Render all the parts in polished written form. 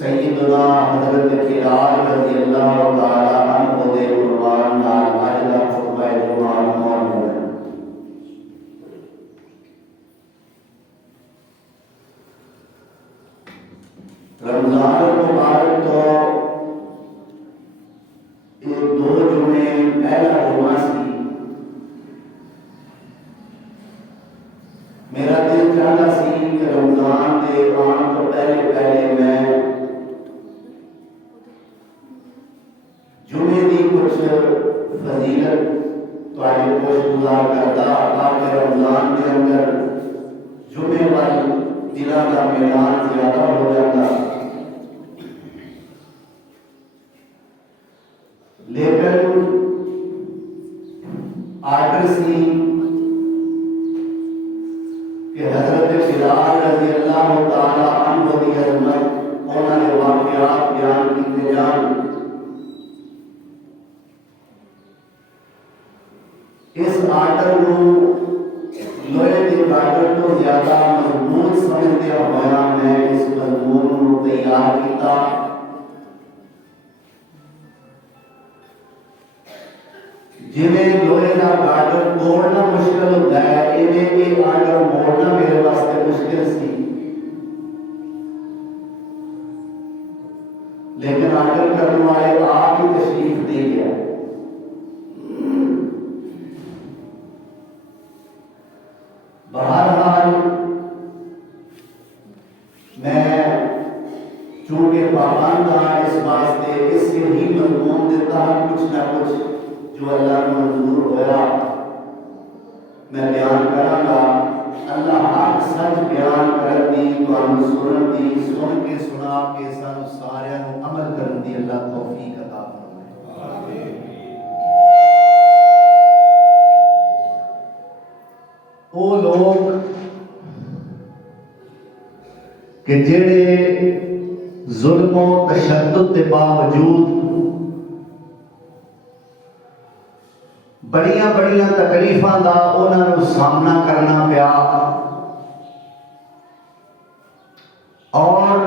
سیدنا حضرت بلال رضی اللہ تعالی عنہ دے قربان نال اج دا خطبہ جمعہ موجود ہے۔ رمضان المبارک تو یہ دو جمعے پہلا جمعہ سی، میرا دل چاہتا سی کہ رمضان دے آن تو پہلے میں جمعے دی کچھ فضیلت تواڈے کو گزار کردا تاکہ رمضان کے اندر جمعے وال دلوں کا میدان زیادہ ہو جاتا، لیکن آرڈر سی کہ حضرت بلال رضی اللہ تعالی عنہ کی عظمت انہوں نے واقعات بیان کیتے جان۔ اس آرڈر کو لوہے کے آرڈر کو زیادہ مضبوط سمجھتے ہوا میں اس مضمون کو تیار کیتا۔ جویں لوہے کا آرڈر توڑنا مشکل ہوتا ہے، ایویں یہ آرڈر موڑنا میرے واسطے مشکل سی، لیکن آرڈر کرنے والے آپ ہی تشریف دے گیا۔ بہرحال میں چونکہ پابند تھا اس واسطے اس کے ہی مضمون دیتا کچھ نہ کچھ جو اللہ کو منظور ہوا میں بیان کراں گا۔ اللہ حق سچ بیان کر دی تانوں سنن دی، سن کے سنا کے سانوں سارے نوں عمل کرن دی اللہ توفیق عطا فرمائے، آمین۔ وہ لوگ کہ جڑے ظلم و تشدد کے باوجود بڑیاں بڑیاں تکلیفاں دا انہاں نوں سامنا کرنا پیا اور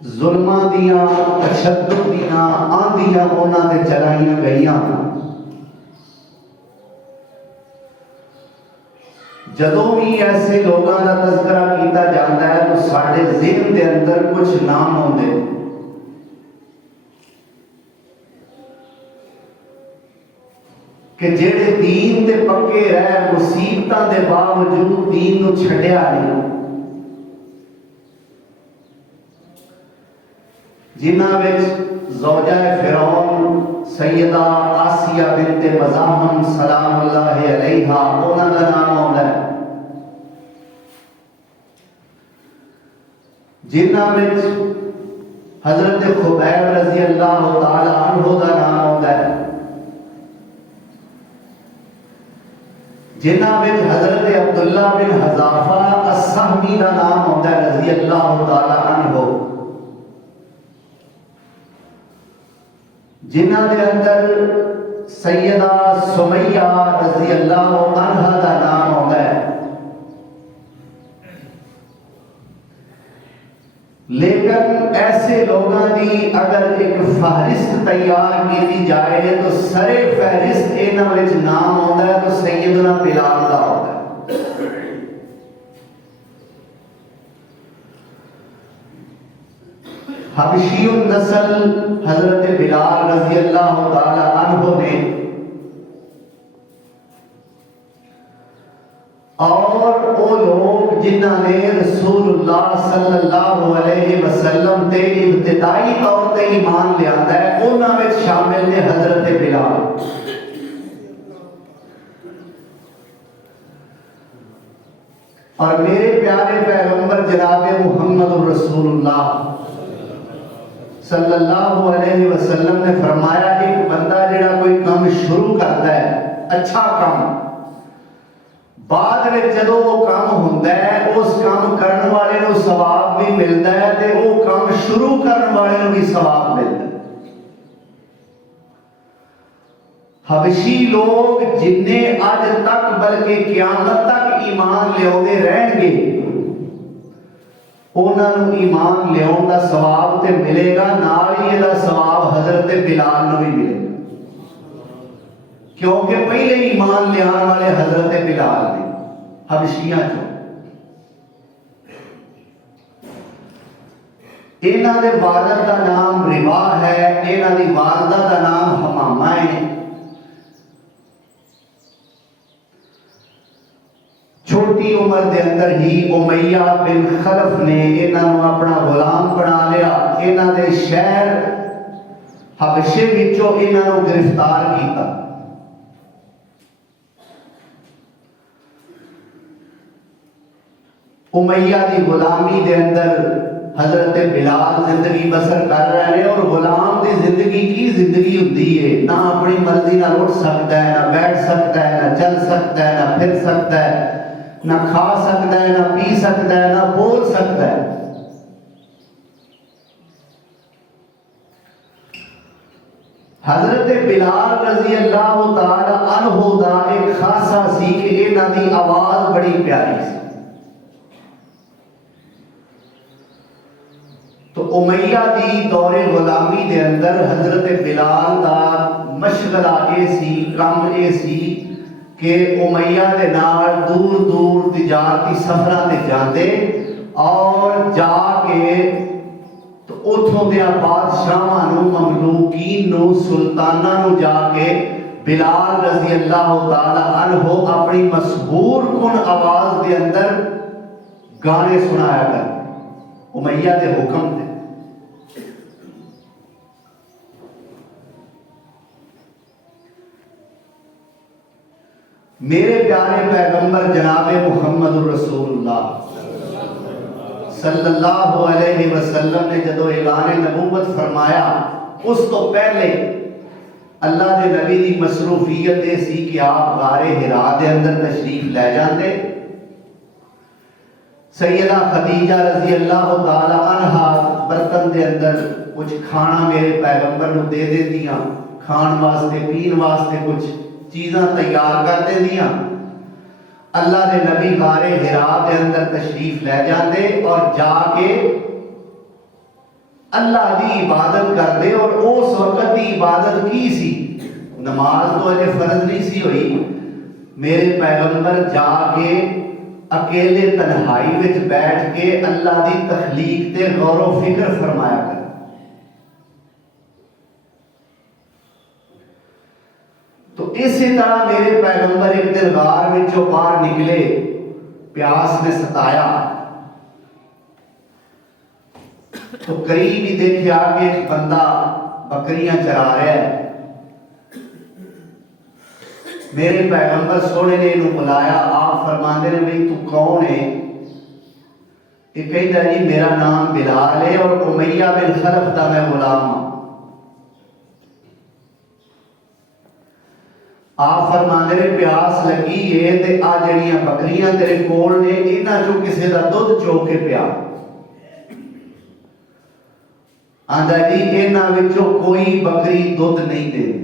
ظلماں دیاں تشدد دیاں آندیاں انہاں تے چلائیاں گئیاں۔ جدوں بھی ایسے لوگاں دا تذکرہ کیتا جاتا ہے تو ساڈے ذہن دے اندر کچھ نام ہوندے کہ جڑے دین تے پکے رہ مصیبتاں دے باوجود دین نو چھڈیا نہیں، جنہاں وچ زوجہ فرعون سیدہ آسیہ بنت مزاحم سلام اللہ علیہا انہاں دا نام آوندا ہے، جنہاں وچ حضرت خبیب رضی اللہ تعالی عنہ دا نام آوندا ہے، جنہاں وچ حضرت عبداللہ بن حذافہ السہمی دا نام آوندا ہے رضی اللہ تعالی عنہ، جنہاں دے اندر سیدہ سمیہ رضی اللہ عنہا دا نام آوندا ہے۔ لیکن ایسے لوگاں دی اگر ایک فہرست تیار کی جائے تو سرے فہرست انہاں وچ نام آوندا ہے تو سیدنا بلال دا آوندا ہے۔ حبشی النسل حضرت بلال رضی اللہ تعالی عنہ نے اور وہ لوگ جنہاں نے رسول اللہ صلی اللہ علیہ وسلم تے ابتدائی طور تے ایمان لے آتا ہے انہاں میں شامل نے حضرت بلال۔ اور میرے پیارے پیغمبر جناب محمد رسول اللہ صلی اللہ علیہ وسلم نے فرمایا ایک بندہ جڑا کوئی کام شروع کرتا ہے اچھا کام، بعد میں جدو وہ کام ہوندا ہے اس کام کرنے والے نو ثواب بھی ملتا ہے تے وہ کام شروع کرنے والے نو بھی ثواب ملتا ہے۔ حبشی لوگ جننے اج تک بلکہ قیامت تک ایمان لے رہن گے انہوں ایمان لیاؤن دا ثواب تے ملے گا، نال ہی یہ ثواب حضرت بلال نو بھی ملے گا، کیونکہ پہلے ایمان لیان والے حضرت بلال نے حبشیاں چوں۔ انہاں دے والد دا نام ربا ہے، انہاں دی والدہ دا نام حمامہ ہے۔ چھوٹی عمر دے اندر ہی امیہ بن خلف نے انہاں نو اپنا غلام بنا لیا، انہاں دے شہر حبشے وچوں انہاں نو گرفتار کیتا۔ امیہ دی غلامی دے اندر حضرت بلال زندگی بسر کر رہے ہیں، اور غلام دی زندگی کی زندگی ہوتی ہے، نہ اپنی مرضی نہ اٹھ سکتا ہے، نہ بیٹھ سکتا ہے، نہ چل سکتا ہے، نہ پھر سکتا ہے، نہ کھا سکتا ہے، نہ پی سکتا ہے، نہ بول سکتا ہے۔ حضرت بلال رضی اللہ تعالی عنہ دا ایک خاصہ سی کہ انہاں دی آواز بڑی پیاری سی۔ تو امیہ دی دور غلامی دے اندر حضرت بلال دا مشغلہ اے سی، کام اے سی کہ امیہ دے نال دور دور تجارتی سفراں تے جاندے، اور جا کے تو اتھوں دے بادشاہاں نو، مملوکین نو، سلطاناں نو جا کے بلال رضی اللہ تعالی عنہ اپنی مسحور کن آواز دے اندر گانے سنایا کر امیہ دے حکم دے۔ میرے پیارے پیغمبر جناب محمد الرسول اللہ صلی اللہ علیہ وسلم نے جدو اعلان نبوت فرمایا، اس تو پہلے اللہ دے نبی دی مصروفیت یہ سی کہ آپ غار حرا دے اندر تشریف لے جاندے۔ سیدہ خدیجہ رضی اللہ تعالی عنہا برتن دے اندر کچھ کھانا میرے پیغمبر نو دے دے دیاں، کھان واسطے پین واسطے کچھ چیزاں تیار کر دے دیاں۔ اللہ دے نبی غار حرا دے اندر تشریف لے جاندے اور جا کے اللہ دی عبادت کر دے۔ اور اس وقت دی عبادت کی سی؟ نماز تو اجے فرض نہیں سی ہوئی۔ میرے پیغمبر جا کے اکیلے تنہائی وچ بیٹھ کے اللہ دی تخلیق تے غور و فکر فرمایا کر۔ تو اسی طرح میرے پیغمبر ایک دن غار وچوں باہر نکلے، پیاس نے ستایا، تو قریب ہی دیکھا کہ ایک بندہ بکریاں چرا رہا ہے۔ میرے پیغمبر سونے نے انہوں بلایا، آپ فرماندے نے بھئی تو کون ہے؟ یہ کہتا جی میرا نام بلال ہے اور امیہ بن خلف دا میں غلام ہوں۔ آپ فرماندے نے پیاس لگی ہے تے آ جڑیاں بکریاں تیرے کول نے، انہاں چوں کسے دا دودھ چو کے پیا۔ آندا جی انہاں وچوں کوئی بکری دودھ نہیں دیندی۔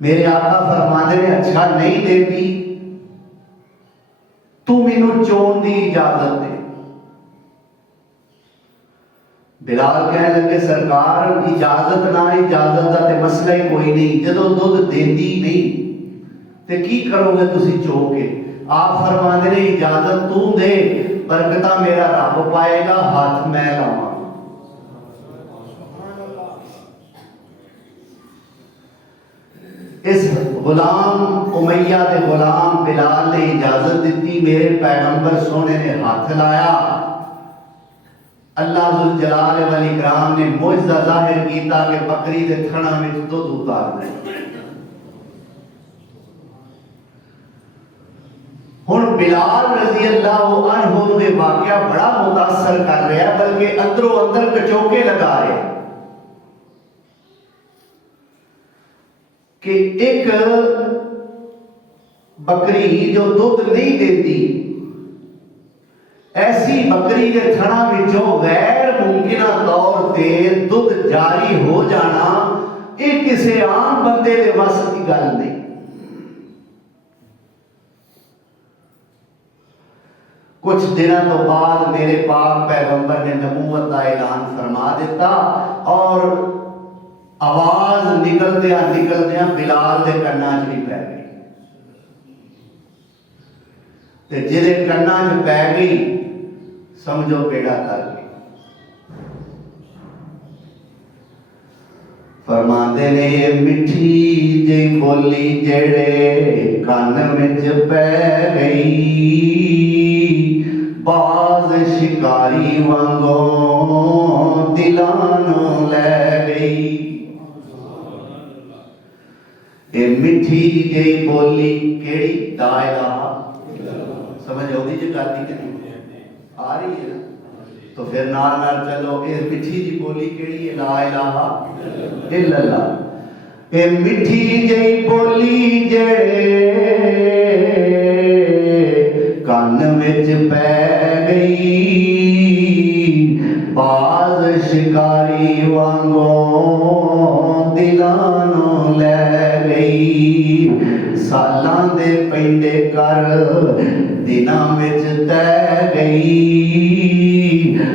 میرے آقا فرماندے نے اچھا نہیں دیتی، تو مینوں چون دی اجازت دے۔ بلال کہنے لگے سرکار اجازت نہ اجازت دا تے مسئلہ ہی کوئی نہیں، جدو دودھ دیندی نہیں تے کی کرو گے تسی چو کے؟ آپ فرماندے نے اجازت تو دے، برکتہ میرا رب پائے گا، ہاتھ میں لاواں۔ اس غلام امیہ دے غلام بلال نے اجازت دیتی، میرے پیغمبر سونے نے ہاتھ لایا، اللہ ذوالجلال والاکرام نے معجزہ ظاہر کیتا کہ بکری دے تھنا وچ دودھ اتار دے۔ ہن بلال رضی اللہ عنہ نے واقعہ بڑا متاثر کر رہا ہے، بلکہ اندروں اندر کچوکے لگا رہے ہیں کہ ایک بکری جو دودھ نہیں دیتی، ایسی بکری کے تھنا وچوں غیر ممکنہ طور تے دودھ جاری ہو جانا، یہ کسی عام بندے دے وس دی گل نہیں۔ کچھ دنوں تو بعد میرے پاک پیغمبر نے نبوت کا اعلان فرما دیتا اور آواز نکلدیا نکلدیا بلال دے کنا چ بھی پی گئی تے جہے کنا چ پی گئی سمجھو بیڑا کر گئی. فرماندے نے مٹھی جی بولی جڑے کن وچ پی گئی باز شکاری وانگوں دلانوں لے گئی. اے مٹھی جی بولی کیڑی لا الہ سمجھ آؤ جی گل کہ نہیں آ رہی ہے تو پھر نال نال چلو اے مٹھی جی بولی کیڑی ہے لا الہ الا اللہ. اے مٹھی جی بولی جڑے کن وچ پی گئی باز شکاری وانگوں دلانوں لے گئی. سالاں دے پیندے کر دناں وچ تے گئی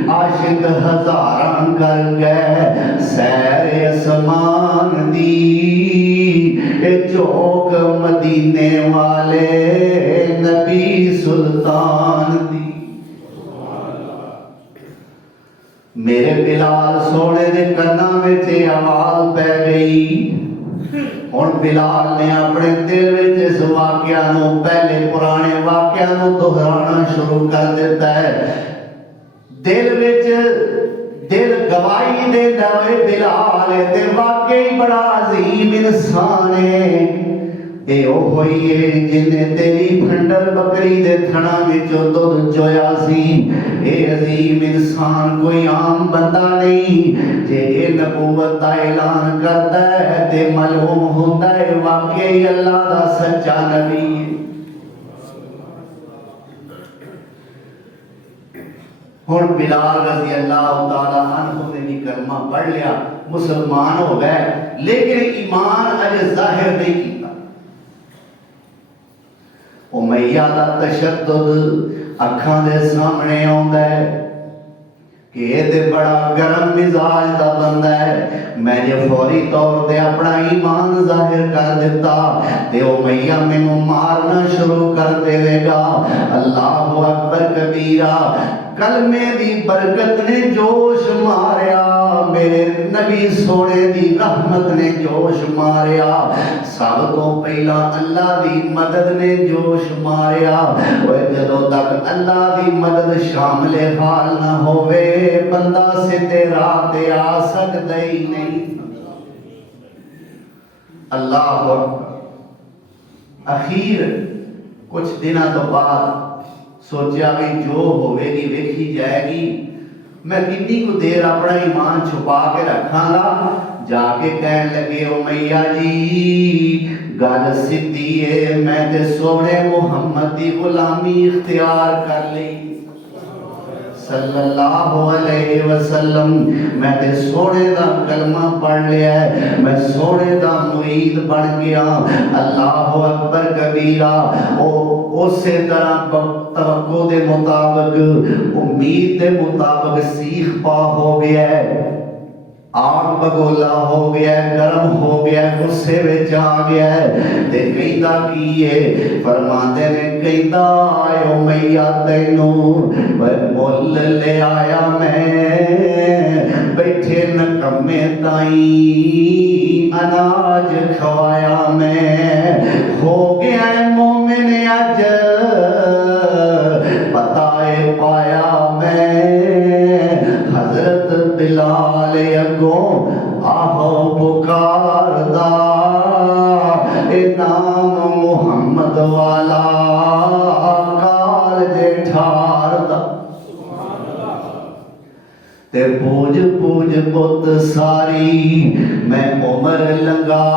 عاشق ہزاراں کر گئے سیر اسمان دی. اے چوک مدینے والے نبی سلطان دی. میرے بلال سونے دے کنا وچ آواز پی گئی. ہن بلال نے اپنے دل وچ اس واقعہ نو پہلے پرانے واقعہ نو دہرانا شروع کر دیتا ہے. دل وچ دل گواہی دے دے بلال تے واقعی بڑا عظیم انسان ہے. اے او ہوئی ہے جن نے تیری پھنڈر بکری دے تھنا وچوں دودھ چویا سی. اے عظیم انسان کوئی عام بندہ نہیں جے اے نبوت دا اعلان کرتا ہے تے معلوم ہوتا ہے واقعی اللہ دا سچا نبی ہے. ہن بلال رضی اللہ تعالی عنہ نے بھی کلمہ پڑھ لیا مسلمان ہو گئے لیکن ایمان اجے ظاہر نہیں کیتا. امیہ دا تشدد اکھاں دے سامنے آندا ہے کہ یہ تے بڑا گرم مزاج دا بندہ ہے. میں نے فوری طور تے اپنا ایمان ظاہر کر دیتا تے امیہ مینوں مارنا شروع کر دے گا. اللہ اکبر کبیرہ. کلمے دی برکت نے جوش ماریا میرے نبی سونے دی رحمت نے جوش ماریا. سب تو پہلا اللہ دی مدد نے جوش ماریا. جدوں تک اللہ دی مدد شامل حال نہ ہوئے بندہ سیدھے راہ تے آ سکدا ہی نہیں. اللہ اکبر. اخیر کچھ دنوں تو بعد سوچیا بھی جو ہوئے گی ویکھی جائے گی. میں کتنی کو دیر اپنا ایمان چھپا کے رکھاں گا. جا کے کہن لگے امیہ جی گل سیدھی ہے میں تے سونے محمد دی غلامی اختیار کر لی صلی اللہ علیہ وسلم. میں تے سونے دا کلمہ پڑھ لیا ہے میں سونے دا مرید بن گیا. اللہ اکبر کبیرہ. اسی طرح توقع دے مطابق امید دے مطابق سیخ پا ہو گیا ہے آگ بگولا ہو گیا ہے گرم ہو گیا ہے غصے وچ آ گیا ہے تے کہندا کی ہے فرماندے نے کہندا اے امیہ تینوں مول لے آیا میں بیٹھے نکمے تائیں اناج کھوایا میں ہو گیا ہے مومن اج پتائے پایا میں حضرت بلال اگوں آہو پکار دا اے نام محمد والا کال جے ٹھار دا تے پوج پوج بت ساری میں عمر لنگا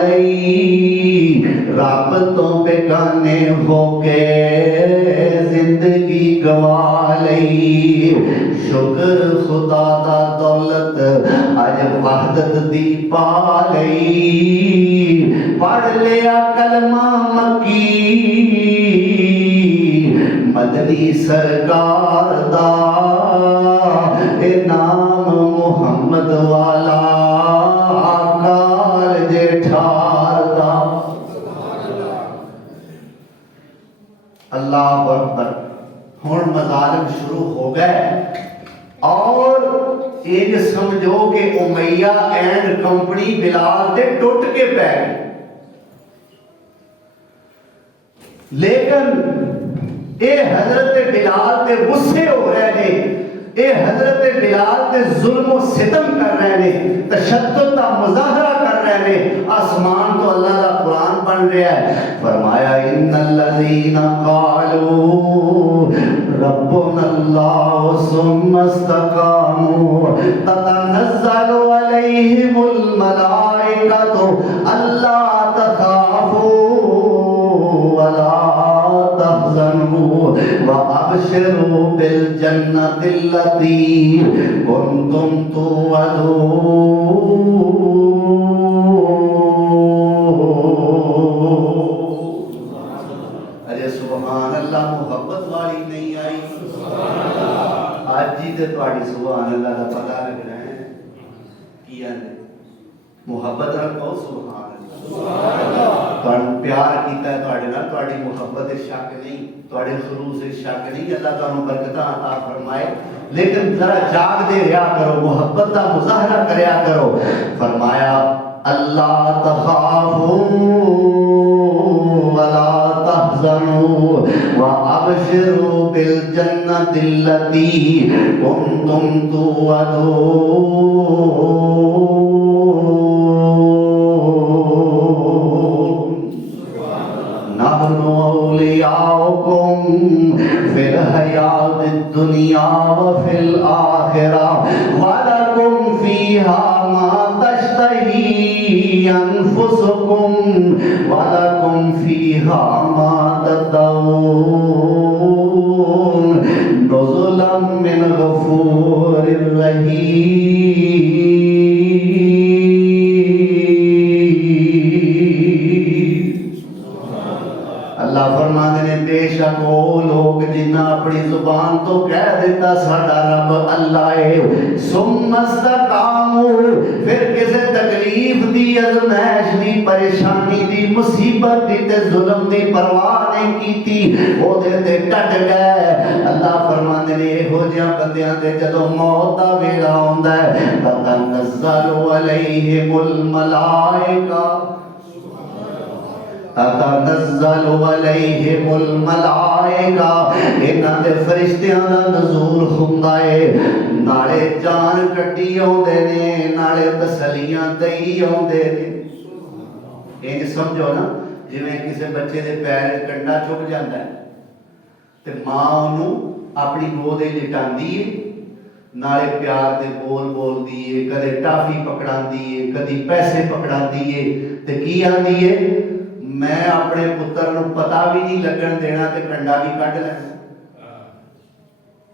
لئی رب تو بیگانے ہو کے زندگی گوا لئی. شکر خدا دا دولت اج وحدت دی پا لئی. پڑھ لیا کلمہ مکی مدنی سرکار دا اے نام محمد والا کال جے ٹھار دا اللہ اکبر ہن مظالم شروع ہو گئے اور یہ سمجھو کہ امیہ اینڈ کمپنی بلال تے ٹوٹ کے پہ گئی لیکن اے حضرت بلال تے غصے ہو رہے ہیں اے حضرت بلال تے ظلم و ستم کر رہے ہیں تشدد کا مظاہرہ کر رہے ہیں آسمان تو اللہ کا قرآن بن رہا ہے فرمایا ان الذین قالوا ربنا اللہ ثم استقاموا تتنزل علیہم الملائکۃ الا تخافوا ولا تحزنوا وابشروا بالجنة التي كنتم توعدون ارے سبحان اللہ محبت والی نہیں آئی آج جی تے تواڈی سبحان اللہ دا پتہ لگ رہا ہے کیا نے محبت رکھو سبحان پیار کیتا ہے تواڈے نال تواڈی محبت شک نہیں تواڈے خلوص شک نہیں اللہ تانوں برکتاں عطا فرمائے لیکن ذرا جاگ دے رہیا کرو محبت دا مظاہرہ کریا کرو فرمایا اللہ تخافوا ولا تحزنوا وابشروا بالجنة التي كنتم توعدون نحن أولياؤكم في الحياة الدنيا وفي الآخرة ولكم فيها ما تشتهي أنفسكم ولكم فيها ما تدعون نزلا من غفور رحيم اللہ فرماتے ہیں بے شک وہ لوگ جنہ اپنی زبان تو کہہ دیتا ساڈا رب اللہ ہے ثم استقاموا پھر کسے تکلیف دی ازمائش دی پریشانی دی مصیبت دی تے ظلم دی پرواہ نہیں کیتی او دے تے ڈٹ گئے اللہ فرماتے ہیں ہو جہاں بندیاں تے جدوں موت دا ویلا ہوندا ہے تتنزل علیہم الملائکہ تتنزل علیہم الملائکہ انہاں دے فرشتیاں دا نزول ہوندا ہے نالے جان کٹی آوندے نے نالے تسلیاں دئی آوندے نے انج سمجھو نا جویں کسے بچے دے پیر کنڈا چک جاندا ہے تے ماں اونوں اپنی گود وچ لٹاندی ہے نالے پیار دے بول بولدی ہے کدے ٹافی پکڑاندی ہے کدی پیسے پکڑاندی ہے تے کی آندی ہے میں اپنے پتر نو پتہ بھی نہیں لگن دینا تے کنڈا بھی کڈ لینا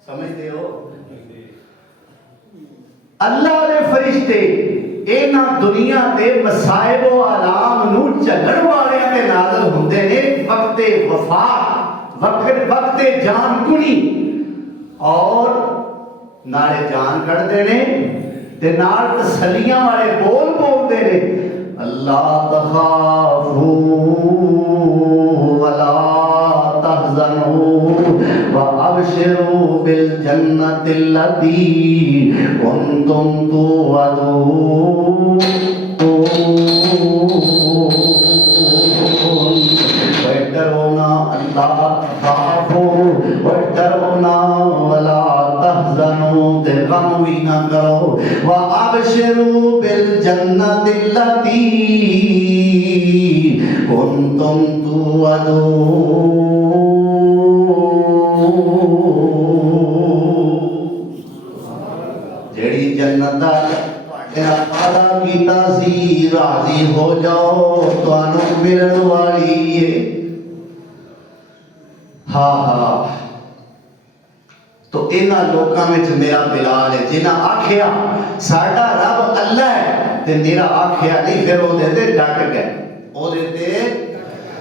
سمجھتے ہو اللہ دے فرشتے اینا دنیا دے مصائب و آلام نو چلن والے تے نازل ہوندے نے وقت وفات وقت جان کنی اور نالے جان کڈدے نے تے نال تسلیاں والے بول بولدے نے اللہ تخافوا ولا تحزنوا وابشروا بالجنة التي كنتم توعدون وَاحْذَرُونَا اللہ تخافوا وَاحْذَرُونَا وَلَا تَحْزَنُوا تے غم بھی نہ کرو وَأَبْشِرُوا بِالْجَنَّةِ الَّتِي كُنْتُمْ تُوعَدُونَ جیڑی جنت وعدہ کیتا سی راضی ہو جاؤ تانوں ملن والی ہے ہاں تو انہاں لوکاں وچ میرا بلال ہے جنہاں آکھیا ساڈا رب اللہ ہے تے میرا آکھیا نہیں پھر او دے تے ڈٹ گئے او دے تے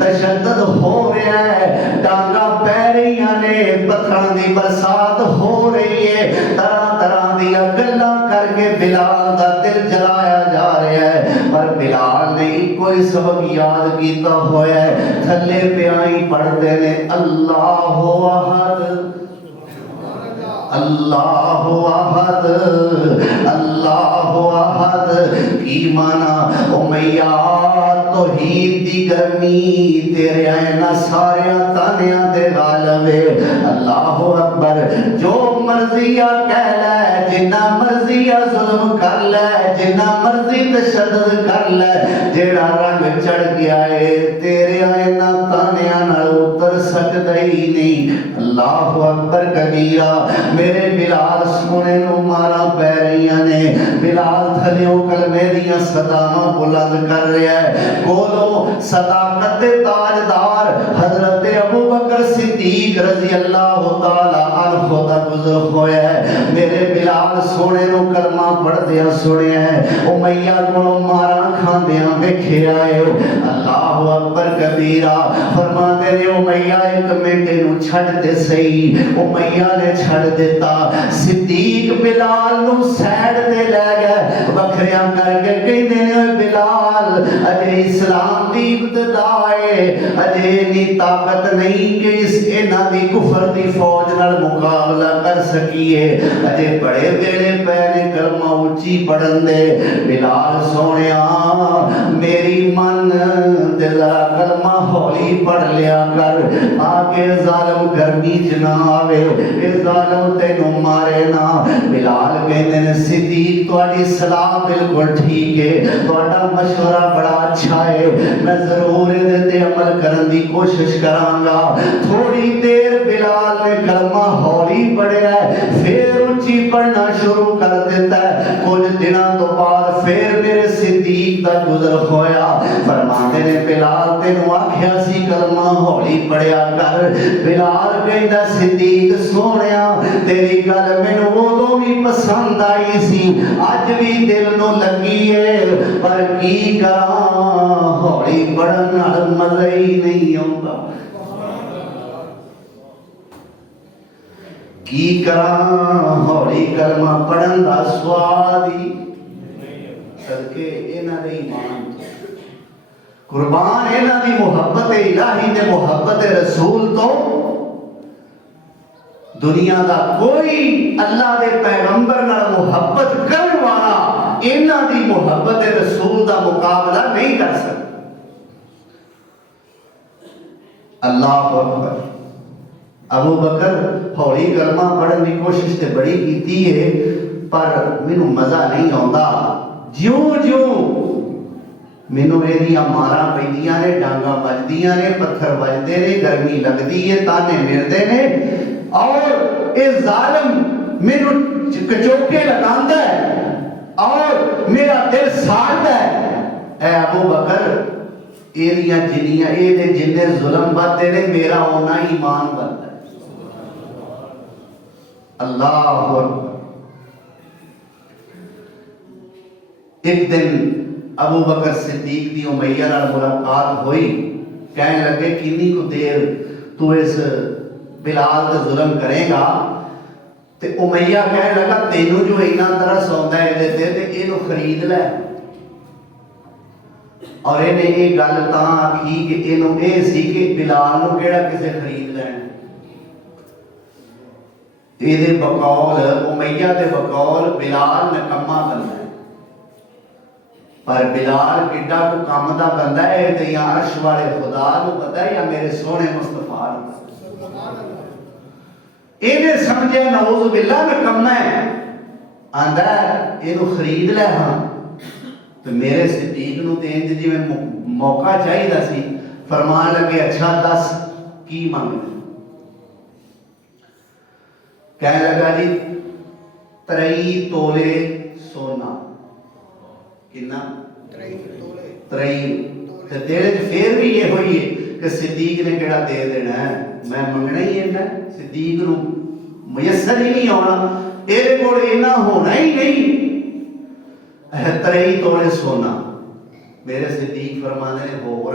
تشدد ہو رہا ہے، ڈانگا پہ رہی نے، پتھراں دی برسات ہو رہی ہے، طرح طرح دی گلاں کر کے بلال دا دل جلایا جا رہا ہے، پر بلال نے کوئی سبق یاد کیتا ہوا ہے، تھلے پیائی پڑھتے نے اللہ احد اللہ احد اللہ احد کی مانا امیہ توحید دی گرمی تیرے اینا سارے تانیاں دے غالب ہے، اللہ اکبر، جو مرضیہ کہہ لے، جنہ مرضیہ ظلم کر لے، جنہ مرضی تشدد کر لے، جیڑا رنگ چڑھ گیا ہے تیرے اینا تانیاں نہ اتر سکتا ہی نہیں، اللہ اکبر کبیرہ۔ میرے بلال سونے نو مارا پہ رہیاں نے، بلال تھلیوں کلمے دیاں صداواں بلند کر رہا ہے، کولو صداقت تاجدار حضرت ابو بکر صدیق رضی اللہ تعالی عنہ دا گزر ہویا ہے، میرے بلال سونے نو کلمہ پڑھ دیا سنے ہیں، امیہ کو مارا کھان دیا ویکھیا ہے، اللہ اکبر کبیرہ۔ فرما دے رہے امیہ ایک منٹ نو چھڑ دے سہی، امیہ نے چھڑ دیتا، صدیق بلال نو سیڈ دے لے گئے، وکھریاں کر کے کہندے نے بلال اجے اسلام دی ابتدا ہے، اجے اتنی طاقت نہیں کہ اس انہاں دی کفر دی فوج نال مقابلہ کر سکیے، اجے بڑے ویلے پے نے کلمہ اونچی پڑھن دے، بلال سونیا میری من تے ذرا کلمہ ہولی پڑھ لیا کر، آگے ظالم گرمی چ نہ آوے، اے ظالم تینوں مارے نہ۔ بلال کہندے نے صدیق تہاڈی صلاح بالکل ٹھیک ہے، تہاڈا مشورہ بڑا اچھا ہے، میں ضرور دے تے عمل کرن دی کوشش کراں گا۔ تھوڑی دیر بلال نے کلمہ ہولی پڑھیا ہے، پھر اونچی پڑھنا شروع کر دیتا ہے، کچھ دنوں تو بعد پھر میرے صدیق دا گزر ہویا، فرماندے نے بلال تینوں آکھیا سی کلمہ ہولی پڑھیا کر، بلال کہندا صدیق سونیا تیری گل مینوں اودوں بھی پسند آئی سی، اج بھی دل نو لگی ہے، پر کی کراں ہولی پڑھن نال مزہ ہی نہیں آوندا، کی کراں ہولی کلمہ پڑھن دا سواد ہی صدقے انہاں دے ایمان قربان انہاں دی محبت الہی تے محبت رسول تو دنیا دا کوئی اللہ دے پیغمبر نال محبت کرن والا انہاں دی محبت رسول دا مقابلہ نہیں کر سکتا۔ اللہ اکبر۔ ابو بکر ہولی کلمہ پڑھن دی کوشش تے بڑی کیتی ہے، پر مینوں مزہ نہیں آوندا، جیوں جیوں مینوں ایدیاں ماراں پیندیاں نے، ڈانگاں بجدیاں نے، پتھر بجدے نے، گرمی لگدی ہے، تانے ملدے نے، اور اے ظالم مینوں کچوکے لگاندا ہے اور میرا دل ساڑدا ہے، اے ابو بکر ایدیاں جنیاں ایدے جنے ظلم باتیں نے، میرا ہونا ایمان بنتا ہے۔ اللہ اکبر۔ ایک دن ابو بکر صدیق دی امیہ نال ملاقات ہوئی، کہنے لگے کتنی کو دیر تو اس بلال تے ظلم کرے گا، تے امیہ کہنے لگا تینوں جو اینا طرح سوندا ہے دے تے اینو خرید لے، اور انہیں یہ گل تاں آکھی کہ اینو اے سی کہ بلال نو کیڑا کسے خرید لین، یہ بقول امیہ دے بقول بلال نکمہ بندا ہے، پر بلال کڈا کو کام دا بندہ ہے تے یا عرش والے خدا نو پتہ ہے یا میرے سونے مصطفیٰ نو، انہیں سمجھے نعوذ باللہ نکمہ ہے، آندا ہے اینو خرید لے ہاں، تو میرے صدیق نو دین دے جی میں موقع چاہی دا سی، فرمان لگے اچھا دس کی مانگنا، کہنے لگا جی 23 تولے سونا، کنا 23 تے دیڑے پھر بھی یہ ہوئی ہے کہ صدیق نے کیڑا دے دینا ہے، میں منگنا ہی ہے، صدیق نو میسر ہی نہیں ہونا، ایرے کوڑ اینا ہونا ہی نہیں، 23 تولے سونا، میرے صدیق فرمانے نے ہور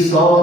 100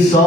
100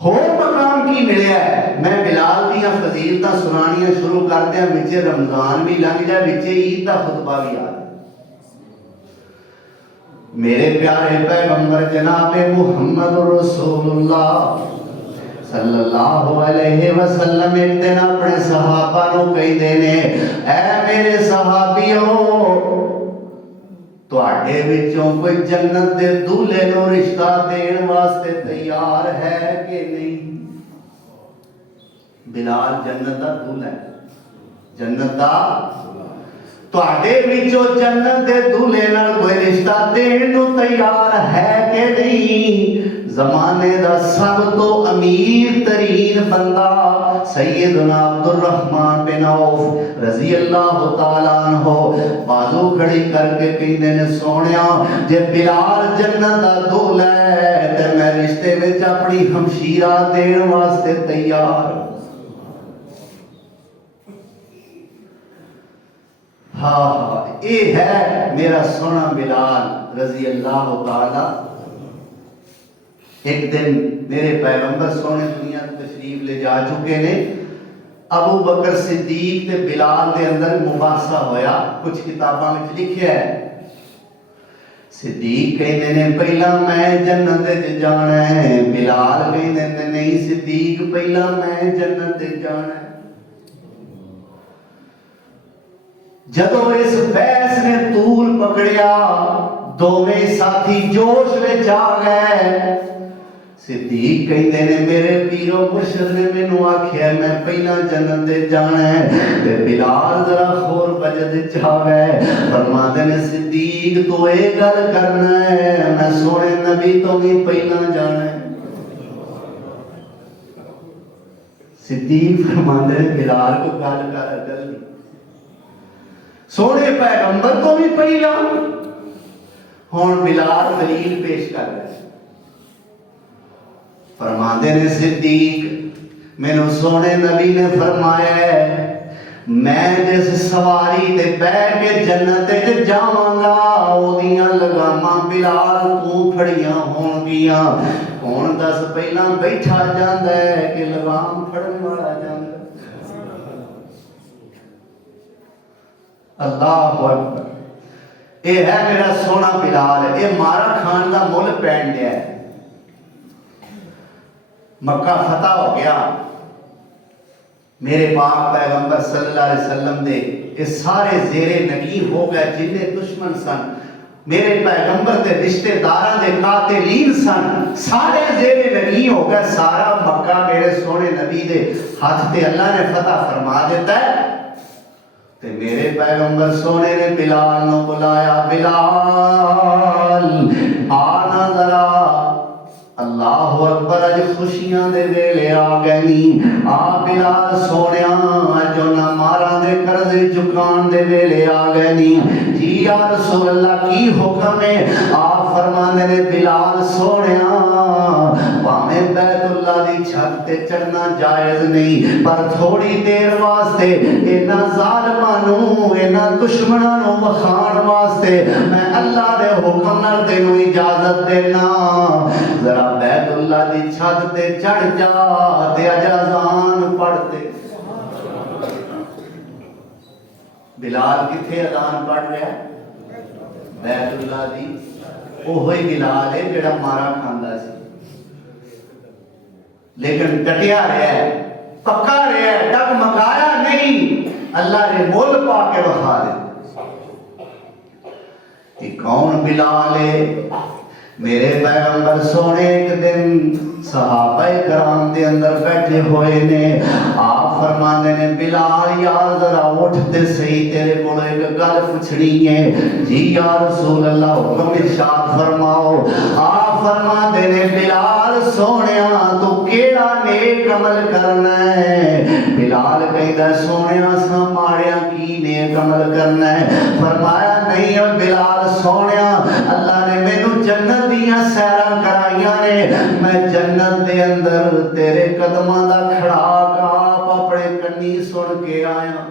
ਹੋਰ مقام کی ملیا ہے؟ میں بلال دیاں فضیلتاں سنانیاں شروع کرتے ہیں، وچے رمضان بھی لنگ جائے، وچے عید دا خطبہ بھی آ جائے۔ میرے پیارے پیغمبر جناب محمد رسول اللہ صلی اللہ علیہ وسلم ایک دن اپنے صحابہ نو کہی دینے، اے میرے صحابیوں، تو آٹھے بچوں کوئی جنت دے دولے نو رشتہ دین واسطے تیار ہے کہ نہیں؟ بلال جنت دا دولہ ہے، جنت دا تو آٹھے بچوں جنت دے دولے نال کوئی رشتہ دین نو تیار ہے کہ نہیں؟ زمانے دا سب تو امیر ترین بندہ سیدنا عبد الرحمن بن عوف رضی اللہ تعالیٰ عنہ بازو کھڑی کر کے کہندے نے، سونیا جے بلال جنت دا دولہ ہے تے میں رشتے وچ اپنی ہمشیرہ دین واسطے تیار۔ ہاں اے ہے میرا سونا بلال رضی اللہ تعالیٰ۔ ایک دن میرے پیغمبر سونے دنیا تشریف لے جا چکے نے، ابو بکر صدیق تے بلال دے اندر مباحثہ ہویا، کچھ کتاباں میں لکھیا ہے۔ صدیق کہندے نے پہلا میں جنت وچ جانا ہے، بلال کہندے نے نہیں صدیق پہلا میں جنت وچ جانا ہے۔ جدو اس بحث نے طول پکڑیا، دوویں ساتھی جوش وچ آ گئے۔ صدیق کہندے نے میرے پیرو مرشد نے مینوں آکھیا میں پہلا جنت تے جانا ہے، تے بلال ذرا خور بجد وچ آ گئے، فرماندے نے صدیق تو اے گل کرنا ہے میں سونے نبی تو بھی پہلا جانا ہے۔ صدیق فرماندے نے بلال کو گل کر اکل نہیں، سونے پیغمبر تو بھی پہلا۔ ہن بلال دلیل پیش کر رہے ہیں، فرماندے نے صدیق مینوں سونے نبی نے فرمایا ہے میں جس سواری تے بیٹھ کے جنت وچ جاواں گا اودیاں لگاماں بلال تو پھڑیاں ہون گیاں۔ ہن دس پہلا بیٹھا جاندا ہے کہ لگام پھڑن والا جاندا ہے؟ اللہ اکبر۔ اے ہے میرا سونا بلال، اے مارا کھان دا مل پین دیا ہے۔ مکہ فتح ہو گیا، میرے پاک پیغمبر صلی اللہ علیہ وسلم دے یہ سارے زیر نگین ہو گئے، جنہیں دشمن سن میرے پیغمبر دے رشتہ داراں دے قاتلین سن، سارے زیر نگین ہو گئے۔ سارا مکہ میرے سونے نبی دے ہاتھ تے اللہ نے فتح فرما دیتا ہے۔ تے میرے پیغمبر سونے نے بلال نو بلایا، بلال آنا ذرا، اللہ اکبر، اج خوشیاں دے ویلے آ گئے نی، آ بلال سونیا جو نہ ماراں دے قرضے چکان دے ویلے آ گئے نی۔ جی یا رسول اللہ کی حکم ہے؟ آپ فرماندے نے بلال سونیا پاویں بیت اللہ دی چھت تے چڑھنا جائز نہیں، پر تھوڑی دیر واسطے انہاں ظالماں نو انہاں دشمناں نو وکھاؤن واسطے میں اللہ دے حکم نال تینوں اجازت دینا، ذرا بیت اللہ دی چھت تے چڑھ جا تے اذان پڑھ دے۔ بلال کتھے اذان پڑھ رہا ہے؟ بیت اللہ دی۔ اوہی بلال ہے جڑا مارا کھاندا سی، لیکن ڈٹیا رہا ہے، پکا رہا ہے، ڈگمگایا نہیں، اللہ نے مول پا کے بخا دے۔ یہ کون بلال ہے؟ میرے پیغمبر سونے ایک دن صحابہ کرام دے اندر بیٹھے ہوئے نے، آپ فرماندے نے بلال یار ذرا اٹھتے صحیح تیرے کو ایک گل پوچھنی ہے۔ جی یا رسول اللہ حکم ارشاد فرماؤ۔ آپ فرماندے نے بلال سونیا تو کیڑا نیک عمل کرنا ہے؟ بلال کہندا سونیا سا ماڑیاں کی نیک عمل کرنا ہے؟ فرمایا نہیں بلال سونیا اللہ نے مینوں جنت دیاں سیراں کرائیاں نے، میں جنت دے اندر تیرے قدماں دا کھڑاک آپ اپنے کنی سن کے آیا۔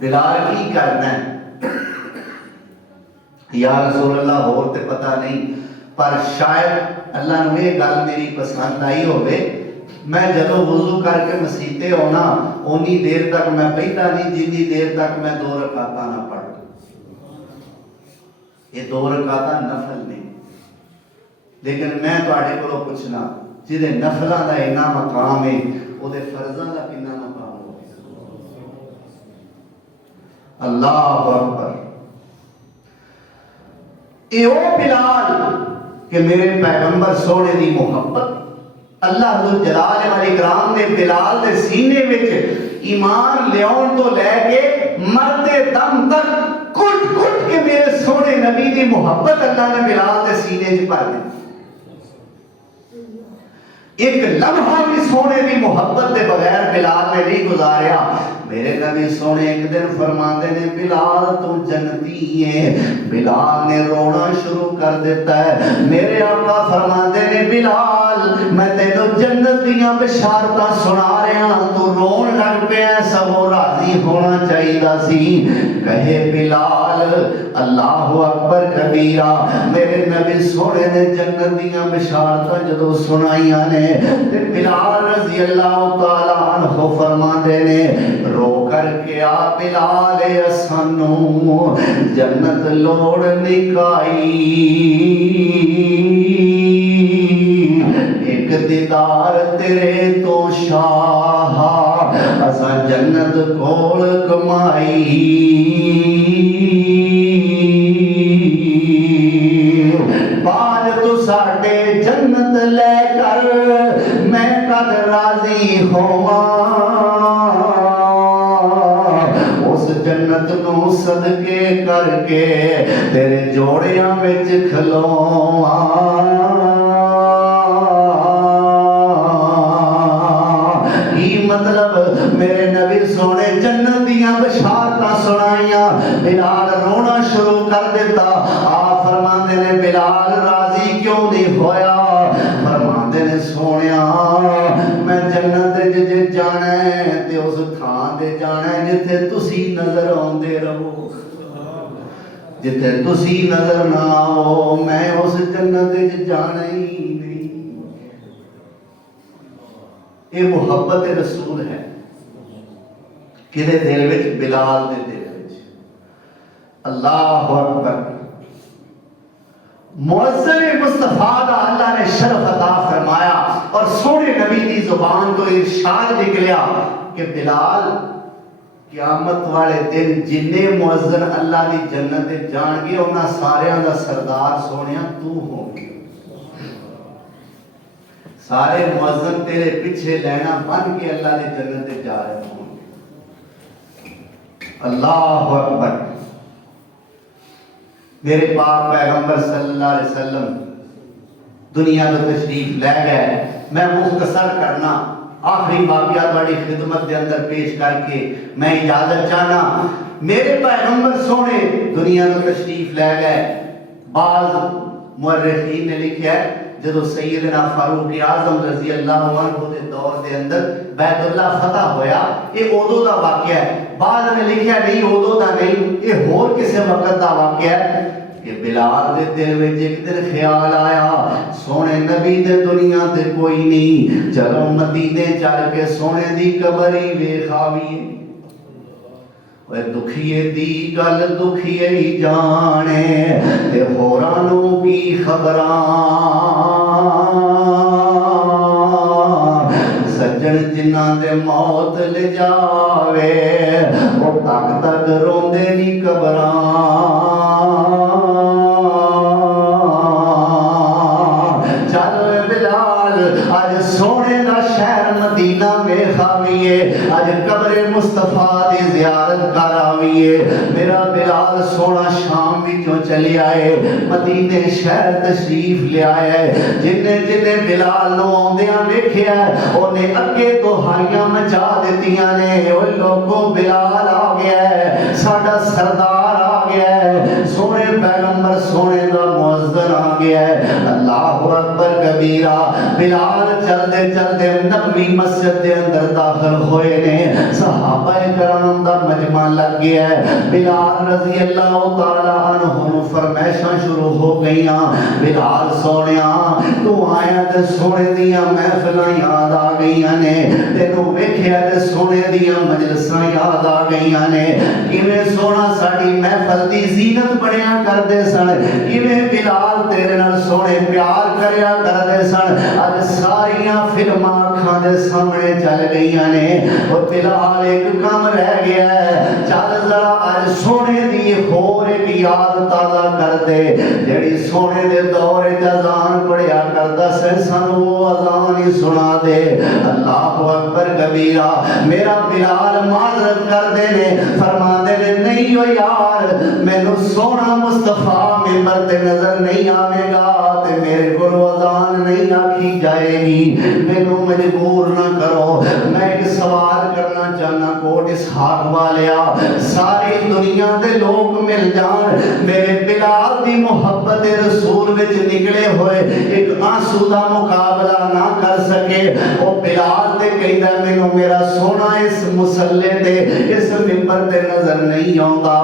بلال کی کرنا ہے؟ یا رسول اللہ اور تے پتہ نہیں، پر شاید اللہ نے یہ گل میری پسند آئی ہوئے، میں جدو وضو کر کے مسیتے ہونا اونی دیر تک میں بیٹھا نہیں جنی دیر تک میں 2 رکعتاں نہ پڑھ۔ یہ 2 رکعتاں نفل نہیں، لیکن میں تواڈے کولوں پوچھنا جہدے نفلاں دا اتنا مقام ہے وہ فرضاں دا کتنا مقام ہوگا؟ اللہ اکبر۔ اے او بلال کہ میرے پیغمبر سونے دی محبت اللہ ذو جلال والی کرام نے بلال دے سینے وچ ایمان لیاون تو لے کے مرتے دم تک کٹ کٹ کے میرے سونے نبی دی محبت اللہ نے بلال دے سینے وچ بھر دی۔ ایک لمحہ بھی سونے دی محبت دے بغیر بلال نے نہیں گزاریا۔ میرے نبی سونے ایک دن فرماندے نے بلال تو جنتی ہے، بلال نے رونا شروع کر دیتا ہے۔ میرے آقا فرماندے نے بلال میں تینوں جنت دیاں بشارتاں سنا رہا ہوں، تو رون لگ پیا، سگوں راضی ہونا چاہیے سی۔ کہے بلال اللہ اکبر کبیرہ، میرے نبی سونے نے جنت دیاں بشارتاں جدو سنائیاں نے تے بلال رضی اللہ تعالیٰ عنہ فرماندے نے رو کر کے آ بلال اسانو جنت لوڑ نکائی، ایک دیدار تیرے تو شاہ اساں جنت کول کمائی۔ بعد تو ساڈے جنت لے کر میں کد راضی ہوواں، اس جنت نو صدقے کر کے تیرے جوڑیاں وچ کھلواں۔ مطلب میرے نبی سونے جنت دیاں بشارتاں سنائیاں، بلال رونا شروع کر دیتا۔ آپ فرماندے نے بلال راضی کیوں نہیں ہویا؟ فرماندے نے سونیا میں جنت جے جانا ہے تے اس تھان دے جانا ہے جتھے تسی نظر آندے رہو، جتھے تسی نظر نہ آؤ میں اس جنت جے جانا ہی نہیں۔ یہ محبت رسول ہے کدے دل وچ؟ بلال دے دل وچ۔ اللہ اکبر۔ معظم مصطفیٰ دا اللہ نے شرف عطا فرمایا اور سونے نبی دی زبان تو ارشاد نکلیا کہ بلال قیامت والے دن جنے مؤذن اللہ دی جنت جان گے انہاں ساریاں دا سردار سونیا تو ہوگی۔ سارے مؤذن تیرے پیچھے لینا بن کے اللہ دی جنت جا رہے ہوں۔ اللہ اکبر۔ میرے پاک پیغمبر صلی اللہ علیہ وسلم دنیا کو تشریف لے گئے۔ میں مختصر کرنا آخری واقعہ تھوڑی خدمت کے اندر پیش کر کے میں اجازت چاہنا۔ میرے پیغمبر سونے دنیا کو تشریف لے گئے۔ بعض مورخین نے لکھا ہے جدو سیدنا فاروق اعظم رضی اللہ عنہ دے دور دے اندر بیت اللہ فتح ہویا، یہ ادو دا واقعہ ہے۔ بعد نے لکھا نہیں ادو دا نہیں، یہ ہور کسی وقت دا واقعہ ہے کہ بلال دے دل وچ ایک دن خیال آیا سونے نبی دے دنیا تے کوئی نہیں، چلو مدینے چل کے سونے دی قبر ہی ویکھ آویے۔ اوے دکھیے دی گل دکھیے ہی جانے تے ہوراں نوں کی خبراں، سجن جنہاں دے موت لے جاوے او تک تک روندے نی قبراں۔ چل بلال اج سونے دا شہر مدینہ ویکھ آویے، اج قبر مصطفیٰ دی زیارت کر آویے۔ میرا بلال سونا شام وچوں چلے آئے، مدینے شہر تشریف لے آئے۔ جنے جنے بلال نو آندیاں ویکھیا اونے اگے تو ہائیاں مچا دتیاں نے، او لوگوں بلال آ گیا ہے، ساڈا سردار آ گیا ہے، سونے پیغمبر سونے دا مؤذن آ گیا ہے۔ اللہ اکبر۔ کبیرہ بلال چلدے چلدے نبوی مسجد دے اندر داخل ہوئے نے صحابہ کرام دا مجمع لگ گیا ہے بلال رضی اللہ تعالی عنہ فرمائشاں شروع ہو گئیاں بلال سونیا تو آیا تے سونے دیاں محفلاں یاد آ گئیاں نے تینوں ویکھیا تے سونے دیاں مجلساں یاد آ گئیاں نے کیویں سونا ساڈی محفل دی زینت بنیا کردے سن کیویں بلال تیرے نال سونے پیار کریا کردے سن اج ساریاں فلماں اکھاں دے سامنے چل گئیاں نے او بلال ایک کام رہ گیا ہے چل ذرا اج سونے دی ہور ایک یاد تازہ کر دے جڑی سونے دے دور وچ اذان پڑھیا کردا سی سانوں وہ اذان ہی سنا دے اللہ اکبر کبیرہ میرا بلال معذرت کردے نے فرماندے نے نہیں او یار مینوں سونا مصطفیٰ ممبر تے نظر نہیں آوے گا تے میرے کول اذان نہیں آکھی جائے گی مینوں مجبور نہ کرو میں ایک سوال کرنا چاہنا کوٹ اسحاق والیا ساری دنیا دے لوگ مل جان میرے بلال دی محبت رسول وچ نکلے ہوئے ایک آنسو دا مقابلہ نہ کر سکے او بلال تے کہندا مینوں میرا سونا اس مصلی تے اس منبر تے نظر نہیں آوندا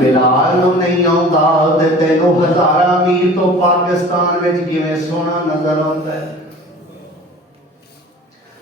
بلال نوں نہیں آوندا تے تینوں ہزاراں میل تو پاکستان وچ کیویں سونا نظر آوندا ہے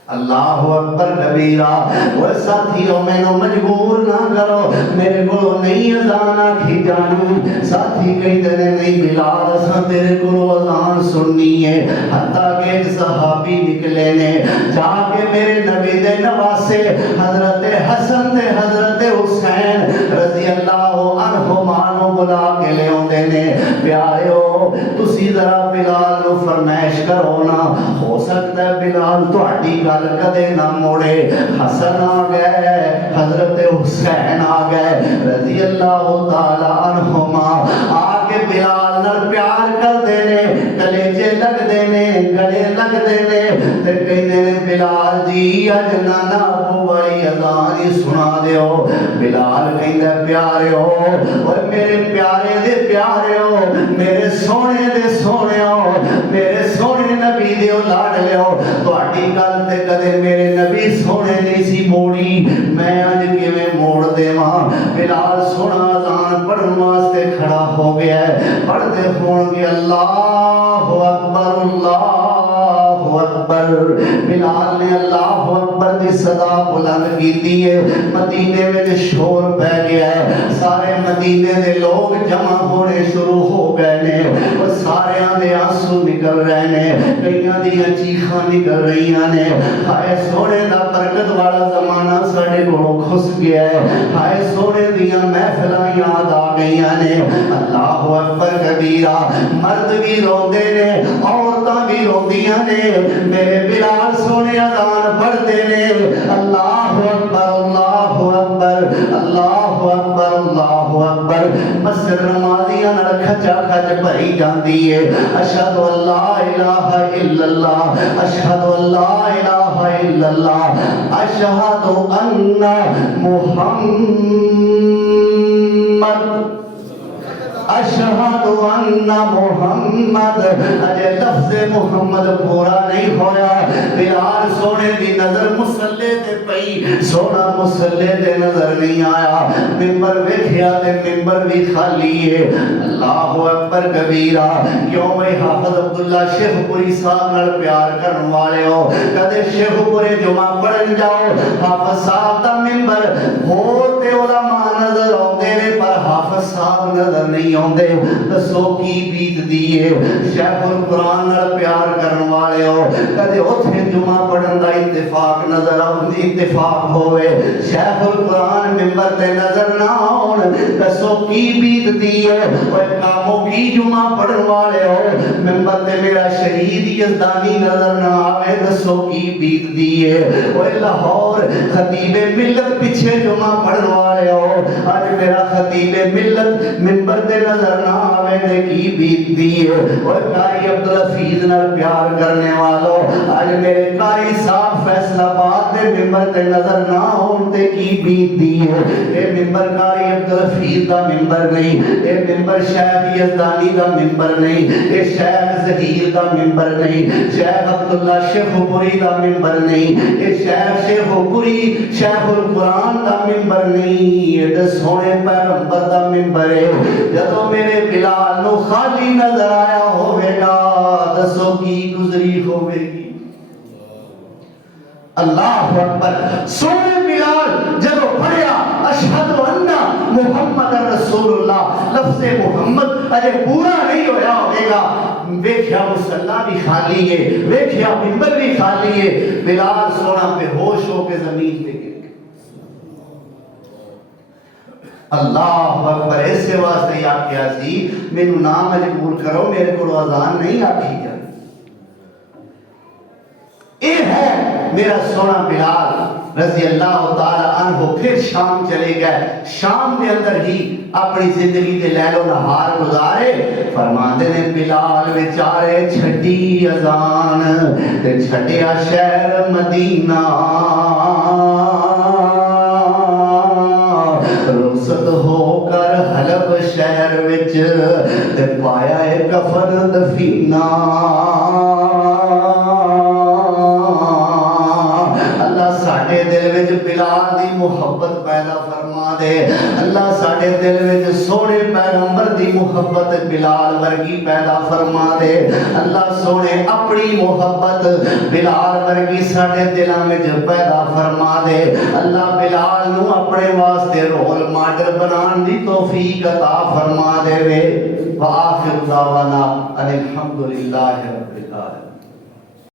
اللہ اکبر کبیرہ وہ ساتھیوں میں نو مجبور نہ کرو میرے کو نہیں اذان آکھی جانی ساتھی کہتے ہیں نہیں بلال اساں تیرے کو اذان سننی ہے حتیٰ کہ ایک صحابی نکلے نے جا کے میرے نبی دے نواسے حضرت حسن تے حضرت حسین رضی اللہ عنہما نو بلا کے لے ہوندے نے پیاریو تسی ذرا بلال نو فرمائش کرو نا ہو سکتا ہے بلال تہاڈی گل کدے نہ موڑے حسن آ گئے حضرت حسین آ گئے رضی اللہ تعالی عنہما آ کے بلال نال پیار کر دینے کلیجے لگ دینے گلے لگ دینے تے کہندے نے بلال جی اج نانا ابو والی اذان ہی سنا دیو بلال کہندا پیاریو اوے میرے پیارے دے پیاریو میرے سونے دے سونےو میرے سونے نبی دیو لاڈ لیو تہاڈی گل تے کدے میرے نبی سونے نہیں سی موڑی میں اج کیویں موڑ دیواں بلال سونا اذان پڑھن واسطے کھڑا ہو گیا ہے پڑھتے ہون گے اللہ اکبر بلال نے اللہ اکبر دی صدا بلند کیتی ہے مدینے وچ شور پہ گیا ہے سارے مدینے دے لوگ جمع ہونے شروع ہو گئے نے اور ساریاں دے آنسو نکل رہے نے کئیاں دیاں چیخاں نکل رہیاں نے ہائے سونے دا برکت والا زمانہ ساڈے کولوں کھس گیا ہے ہائے سونے دیاں محفلاں یاد آ گئیاں نے اللہ اکبر کبیرہ مرد بھی روندے نے عورتاں بھی روندیاں نے میرے بلال سونے اذان پڑھتے نے اللہ اکبر اللہ اکبر اللہ اکبر اللہ اکبر مسجد نمازیاں نال کھچا کھچ بھری جاندی ہے اشہد ان لا الہ الا اللہ اشہد ان لا الہ الا اللہ اشہد ان محمد اشہد ان محمد اجے لفظ محمد پورا نہیں ہویا بلال سونے دی نظر مصلی تے پئی سونا مصلی تے نظر نہیں آیا منبر ویکھیا تے منبر بھی خالی ہے اللہ اکبر کبیرہ کیوں میں حافظ عبداللہ شیخ پوری صاحب نال پیار کرن والے ہو کدے شیخ پورے جمعہ پڑھن جاؤ حافظ صاحب دا منبر ہور تے علماء نظر آندے نے پر حافظ صاحب نظر نہیں آندے دسو کی بیت دیئے شیخ القرآن نال پیار کرن والے ہو کدے اوتھے جمعہ پڑھن دا اتفاق نظر اتفاق ہوئے شیخ القرآن منبر تے نظر نہ آن دسو کی بیت دیئے اور کاموں کی جمعہ پڑھن والے ہو منبر تے میرا شہید یزدانی نظر نہ آوے دسو کی بیت دیئے اور لاہور خطیب ملت پیچھے جمعہ پڑھن والے ہو آج میرا خطیب ملت منبر تے نظر نہ آوے دے کی بیت دیئے اور قاری عبدالحفیظ نال پیار کرنے والوں آج میرے قاری صاحب فیصل آباد دے ممبر تے نظر نہ ہون تے کی بیتی ہے. اے ممبر قاری عبدالحفیظ دا ممبر نہیں, اے ممبر شیخ یزدانی دا ممبر نہیں, اے شیخ ظہیر دا ممبر نہیں, شیخ عبداللہ شیخ پوری دا ممبر نہیں, اے شیخ شیخ پوری شیخ القرآن دا ممبر نہیں, اے سونے پیغمبر دا ممبر ہے. جدو میرے بلال نو خالی نظر آیا ہوئے گا دسو کی گزری ہوئے گی. اللہ اکبر. سونے بلال جب پڑھیا اشہد ان محمد رسول اللہ, لفظ محمد اجے پورا نہیں ہویا ہوئے گا, ویکھیا مصلی بھی خالی ہے, ویکھیا منبر بھی خالی ہے. بلال سونا بے ہوش ہو کے زمین پہ گر گیا. اللہ اکبر. ایسے واسطے آکھیا سی مینوں نہ مجبور کرو, میرے کو اذان نہیں آکھی جائے. اے ہے میرا سونا بلال رضی اللہ تعالی عنہ. پھر شام چلے گئے. شام کے اندر ہی اپنی زندگی دے لیل و نہار گزارے. فرماندے نے بلال بیچارے چھٹی اذان تے چھٹیا شہر مدینہ, رخصت ہو کر حلب شہر وچ تے پایا اے کفن دفینہ. ساڑھے دل وچ بلال دی محبت پیدا فرما دے. اللہ ساڑھے دل وچ سونے پیغمبر دی محبت بلال ورگی پیدا فرما دے. اللہ سونے اپنی محبت بلال ورگی ساڑھے دلاں وچ پیدا فرما دے. اللہ بلال نو اپنے واسطے رول ماڈل بنان دی توفیق عطا فرما دے. وآخر دعوانا ان الحمدللہ رب العالمین.